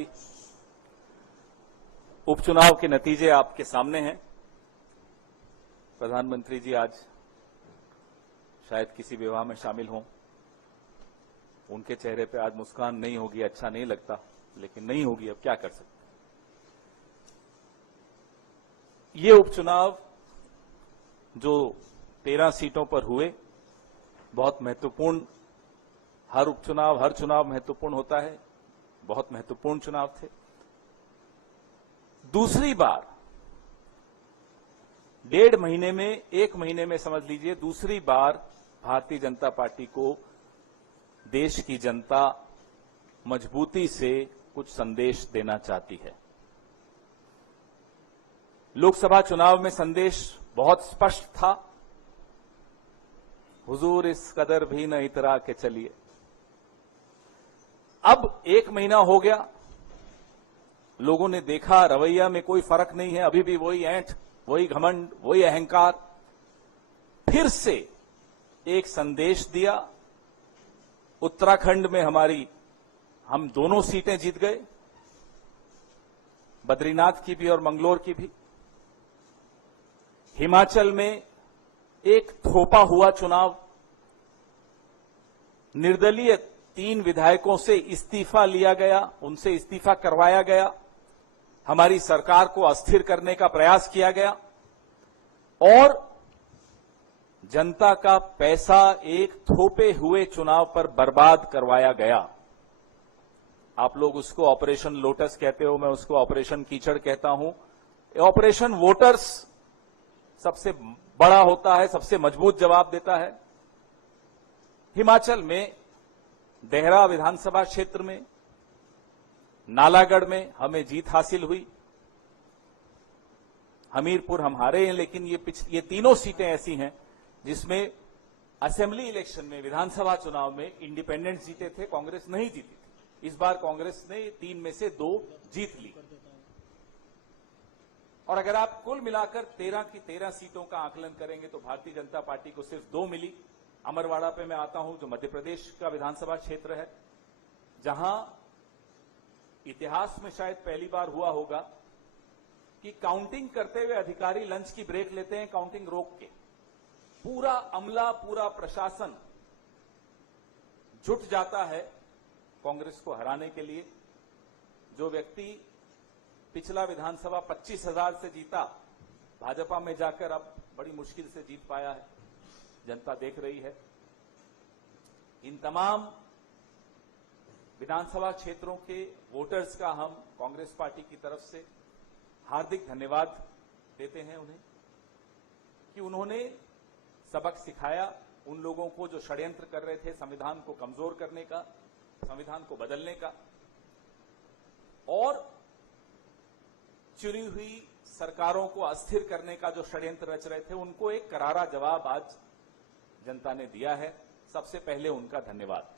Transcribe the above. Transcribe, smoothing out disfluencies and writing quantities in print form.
Party. उपचुनाव के नतीजे आपके सामने हैं। प्रधानमंत्री जी आज शायद किसी विवाह में शामिल हों, उनके चेहरे पे आज मुस्कान नहीं होगी, अच्छा नहीं लगता, लेकिन नहीं होगी, अब क्या कर सकते। ये उपचुनाव जो 13 सीटों पर हुए, बहुत महत्वपूर्ण, हर उपचुनाव हर चुनाव महत्वपूर्ण होता है, बहुत महत्वपूर्ण चुनाव थे। दूसरी बार 1.5 महीने में, 1 महीने में समझ लीजिए, दूसरी बार भारतीय जनता पार्टी को देश की जनता मजबूती से कुछ संदेश देना चाहती है। लोकसभा चुनाव में संदेश बहुत स्पष्ट था, हुजूर इस कदर भी न इतरा के चलिए। अब 1 महीना हो गया, लोगों ने देखा रवैया में कोई फर्क नहीं है, अभी भी वही ऐंठ, वही घमंड, वही अहंकार। फिर से एक संदेश दिया। उत्तराखंड में हम दोनों सीटें जीत गए, बद्रीनाथ की भी और मंगलोर की भी। हिमाचल में एक थोपा हुआ चुनाव, निर्दलीय 3 विधायकों से इस्तीफा लिया गया, उनसे इस्तीफा करवाया गया, हमारी सरकार को अस्थिर करने का प्रयास किया गया और जनता का पैसा एक थोपे हुए चुनाव पर बर्बाद करवाया गया। आप लोग उसको ऑपरेशन लोटस कहते हो, मैं उसको ऑपरेशन कीचड़ कहता हूं। ऑपरेशन वोटर्स सबसे बड़ा होता है, सबसे मजबूत जवाब देता है। हिमाचल में देहरा विधानसभा क्षेत्र में, नालागढ़ में हमें जीत हासिल हुई। हमीरपुर हम हारे हैं, लेकिन ये तीनों सीटें ऐसी हैं जिसमें असेंबली इलेक्शन में, विधानसभा चुनाव में इंडिपेंडेंट जीते थे, कांग्रेस नहीं जीती थी। इस बार कांग्रेस ने 3 में से 2 जीत ली। और अगर आप कुल मिलाकर 13 की 13 सीटों का आकलन करेंगे तो भारतीय जनता पार्टी को सिर्फ 2 मिली। अमरवाड़ा पे मैं आता हूं, जो मध्य प्रदेश का विधानसभा क्षेत्र है, जहां इतिहास में शायद पहली बार हुआ होगा कि काउंटिंग करते हुए अधिकारी लंच की ब्रेक लेते हैं, काउंटिंग रोक के। पूरा अमला, पूरा प्रशासन जुट जाता है कांग्रेस को हराने के लिए। जो व्यक्ति पिछला विधानसभा 25,000 से जीता, भाजपा में जाकर अब बड़ी मुश्किल से जीत पाया है, जनता देख रही है। इन तमाम विधानसभा क्षेत्रों के वोटर्स का हम कांग्रेस पार्टी की तरफ से हार्दिक धन्यवाद देते हैं उन्हें कि उन्होंने सबक सिखाया उन लोगों को जो षड्यंत्र कर रहे थे संविधान को कमजोर करने का, संविधान को बदलने का, और चुनी हुई सरकारों को अस्थिर करने का जो षड्यंत्र रच रहे थे, उनको एक करारा जवाब आज जनता ने दिया है। सबसे पहले उनका धन्यवाद।